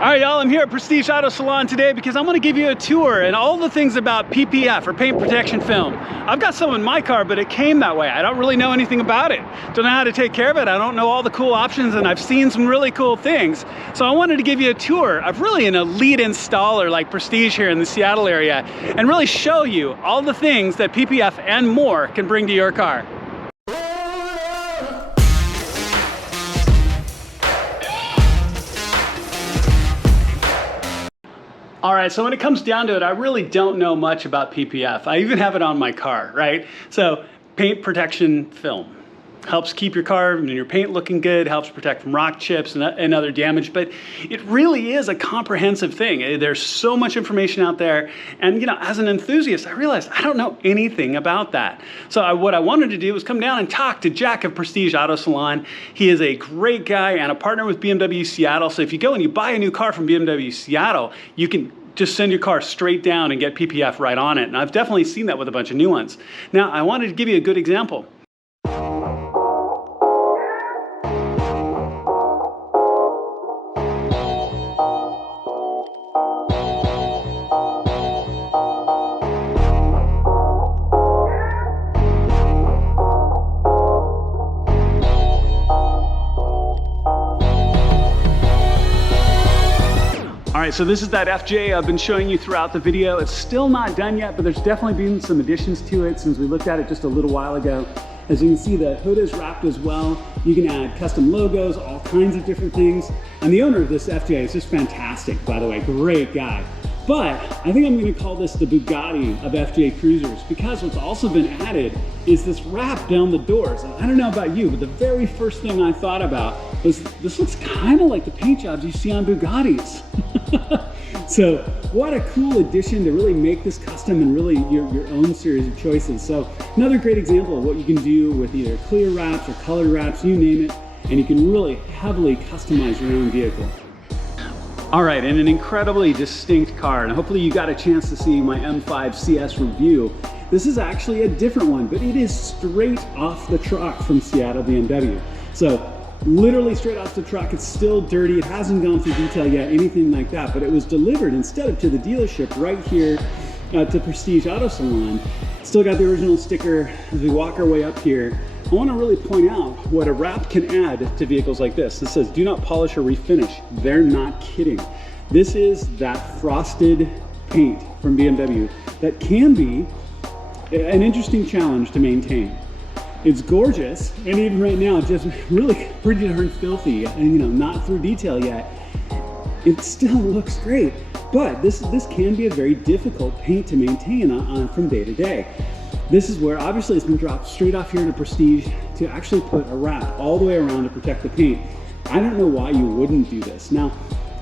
All right, y'all, I'm here at Prestige Auto Salon today because I'm going to give you a tour and all the things about PPF, or paint protection film. I've got some in my car, but it came that way. I don't really know anything about it. Don't know how to take care of it. I don't know all the cool options, and I've seen some really cool things. So I wanted to give you a tour of really an elite installer like Prestige here in the Seattle area and really show you all the things that PPF and more can bring to your car. All right, so when it comes down to it, I really don't know much about PPF. I even have it on my car, right? So paint protection film helps keep your car and your paint looking good, helps protect from rock chips and other damage, but it really is a comprehensive thing. There's so much information out there, and as an enthusiast, I realized I don't know anything about that. So what I wanted to do was come down and talk to Jack of Prestige Auto Salon. He is a great guy and a partner with BMW Seattle, so if you go and you buy a new car from BMW Seattle, you can just send your car straight down and get PPF right on it. And I've definitely seen that with a bunch of new ones. Now, I wanted to give you a good example. All right, so this is that FJ I've been showing you throughout the video. It's still not done yet, but there's definitely been some additions to it since we looked at it just a little while ago. As you can see, the hood is wrapped as well. You can add custom logos, all kinds of different things. And the owner of this FJ is just fantastic, by the way, great guy. But I think I'm gonna call this the Bugatti of FJ Cruisers, because what's also been added is this wrap down the doors. And I don't know about you, but the very first thing I thought about was this looks kind of like the paint jobs you see on Bugattis. So what a cool addition to really make this custom and really your own series of choices. So another great example of what you can do with either clear wraps or colored wraps, you name it, and you can really heavily customize your own vehicle. All right, and an incredibly distinct car, and hopefully you got a chance to see my M5 CS review. This is actually a different one, but it is straight off the truck from Seattle BMW. So literally straight off the truck. It's still dirty. It hasn't gone through detail yet, anything like that, but it was delivered instead of to the dealership right here to Prestige Auto Salon. Still got the original sticker. As we walk our way up here, I want to really point out what a wrap can add to vehicles like this. This says, do not polish or refinish. They're not kidding. This is that frosted paint from BMW that can be an interesting challenge to maintain. It's gorgeous, and even right now, just really pretty darn filthy, and not through detail yet. It still looks great, but this can be a very difficult paint to maintain from day to day. This is where obviously it's been dropped straight off here to Prestige to actually put a wrap all the way around to protect the paint. I don't know why you wouldn't do this. Now,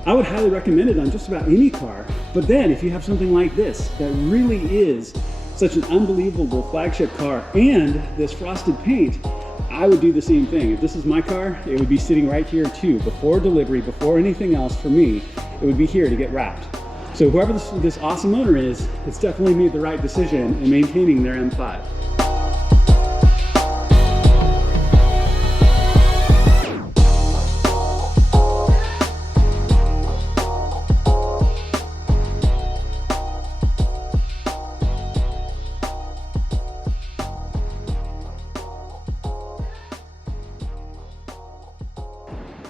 I would highly recommend it on just about any car, but then if you have something like this that really is such an unbelievable flagship car and this frosted paint, I would do the same thing. If this is my car, it would be sitting right here too. Before delivery, before anything else for me, it would be here to get wrapped. So whoever this awesome owner is, it's definitely made the right decision in maintaining their M5.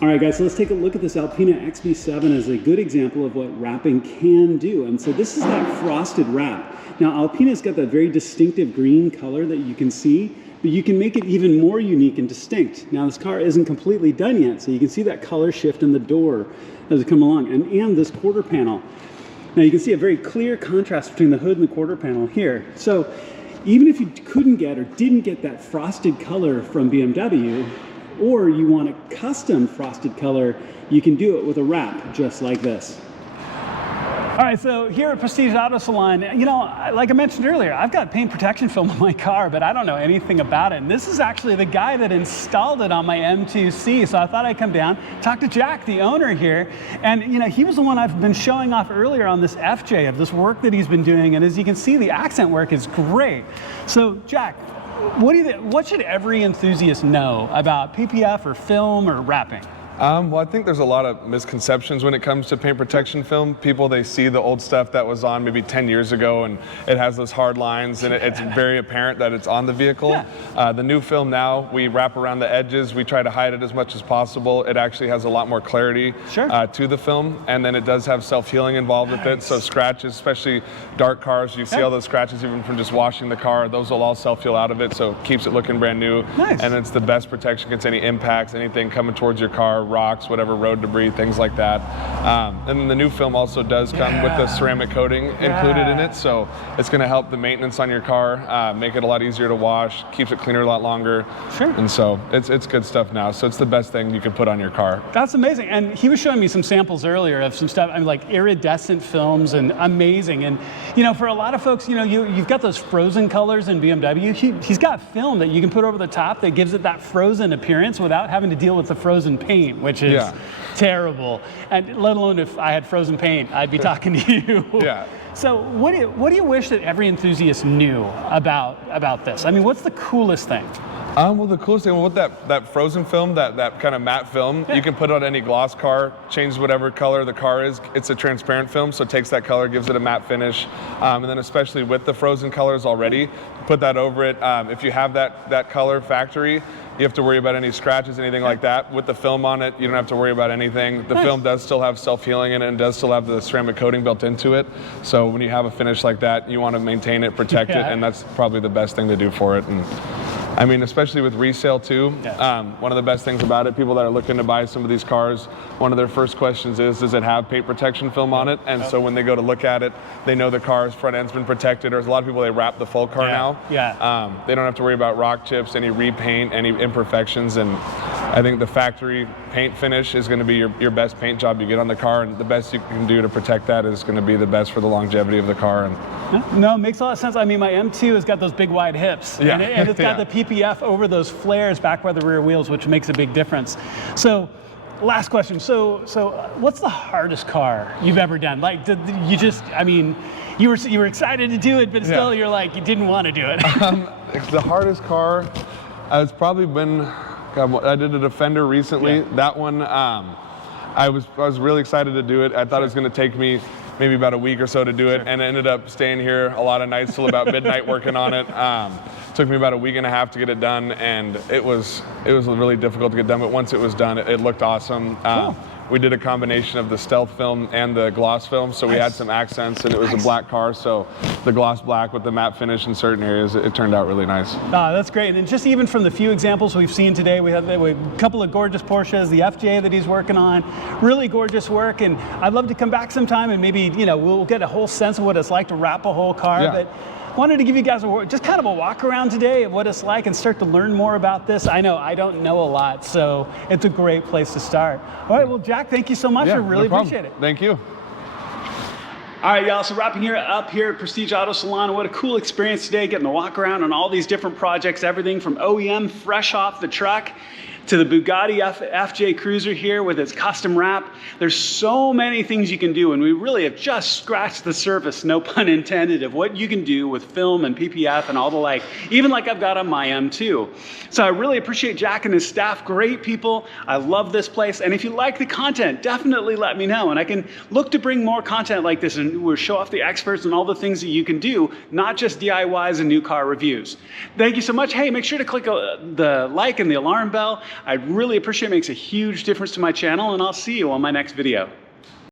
All right, guys, so let's take a look at this Alpina XB7 as a good example of what wrapping can do. And so this is that frosted wrap. Now, Alpina's got that very distinctive green color that you can see, but you can make it even more unique and distinct. Now, this car isn't completely done yet, so you can see that color shift in the door as it comes along, and this quarter panel. Now, you can see a very clear contrast between the hood and the quarter panel here. So even if you couldn't get or didn't get that frosted color from BMW, or you want a custom frosted color, you can do it with a wrap just like this. All right, so here at Prestige Auto Salon, like I mentioned earlier, I've got paint protection film on my car, but I don't know anything about it. And this is actually the guy that installed it on my M2C. So I thought I'd come down, talk to Jack, the owner here. And he was the one I've been showing off earlier on this FJ of this work that he's been doing. And as you can see, the accent work is great. So Jack, what should every enthusiast know about PPF or film or wrapping? Well, I think there's a lot of misconceptions when it comes to paint protection film. People, they see the old stuff that was on maybe 10 years ago and it has those hard lines and it's very apparent that it's on the vehicle. Yeah. The new film now, we wrap around the edges, we try to hide it as much as possible. It actually has a lot more clarity to the film, and then it does have self-healing involved with it, so scratches, especially dark cars, you see all those scratches even from just washing the car, those will all self-heal out of it, so it keeps it looking brand new. And it's the best protection against any impacts, anything coming towards your car, rocks, whatever, road debris, things like that. And then the new film also does come with the ceramic coating included in it, so it's going to help the maintenance on your car, make it a lot easier to wash, keeps it cleaner a lot longer. And so it's good stuff now, so it's the best thing you can put on your car. That's amazing. And he was showing me some samples earlier of some stuff, I mean, like iridescent films, and amazing. And you know, for a lot of folks, you know, you've got those frozen colors in BMW. He's got film that you can put over the top that gives it that frozen appearance without having to deal with the frozen paint, which is terrible. And let alone if I had frozen paint, I'd be talking to you. So what do you wish that every enthusiast knew about this? I mean, what's the coolest thing? Well, the coolest thing with that frozen film, that kind of matte film, you can put it on any gloss car, change whatever color the car is. It's a transparent film, so it takes that color, gives it a matte finish. And then especially with the frozen colors already, put that over it. If you have that color factory, you have to worry about any scratches, anything like that. With the film on it, you don't have to worry about anything. The film does still have self-healing in it and does still have the ceramic coating built into it. So when you have a finish like that, you want to maintain it, protect it, and that's probably the best thing to do for it. And I mean, especially with resale too, one of the best things about it, people that are looking to buy some of these cars, one of their first questions is, does it have paint protection film on it? And so when they go to look at it, they know the car's front end's been protected. There's a lot of people, they wrap the full car now. They don't have to worry about rock chips, any repaint, any imperfections. And I think the factory paint finish is going to be your best paint job you get on the car, and the best you can do to protect that is going to be the best for the longevity of the car. And no, it makes a lot of sense. I mean, my M2 has got those big wide hips, and it's got the PPF over those flares back by the rear wheels, which makes a big difference. So, last question. So what's the hardest car you've ever done? Like, did you just, I mean, you were excited to do it, but still you're like, you didn't want to do it. The hardest car has probably been, I did a Defender recently. That one, I was really excited to do it. I thought it was going to take me maybe about a week or so to do it, and I ended up staying here a lot of nights till about midnight working on it. Took me about a week and a half to get it done, and it was really difficult to get done, but once it was done, it looked awesome. We did a combination of the stealth film and the gloss film, so we had some accents, and it was a black car, so the gloss black with the matte finish in certain areas, it turned out really nice. That's great. And just even from the few examples we've seen today, we have a couple of gorgeous Porsches, the FJ that he's working on, really gorgeous work, and I'd love to come back sometime and maybe, you know, we'll get a whole sense of what it's like to wrap a whole car. But wanted to give you guys just kind of a walk around today of what it's like and start to learn more about this. I know I don't know a lot, so it's a great place to start. All right, well, Jack, thank you so much. I really appreciate it. Thank you. All right, y'all, so wrapping up here at Prestige Auto Salon. What a cool experience today, getting to walk around on all these different projects, everything from OEM fresh off the truck to the Bugatti FJ Cruiser here with its custom wrap. There's so many things you can do, and we really have just scratched the surface, no pun intended, of what you can do with film and PPF and all the like, even like I've got on my M2. So I really appreciate Jack and his staff, great people. I love this place, and if you like the content, definitely let me know, and I can look to bring more content like this, and we'll show off the experts and all the things that you can do, not just DIYs and new car reviews. Thank you so much. Hey, make sure to click the like and the alarm bell. I'd really appreciate it. It makes a huge difference to my channel, and I'll see you on my next video.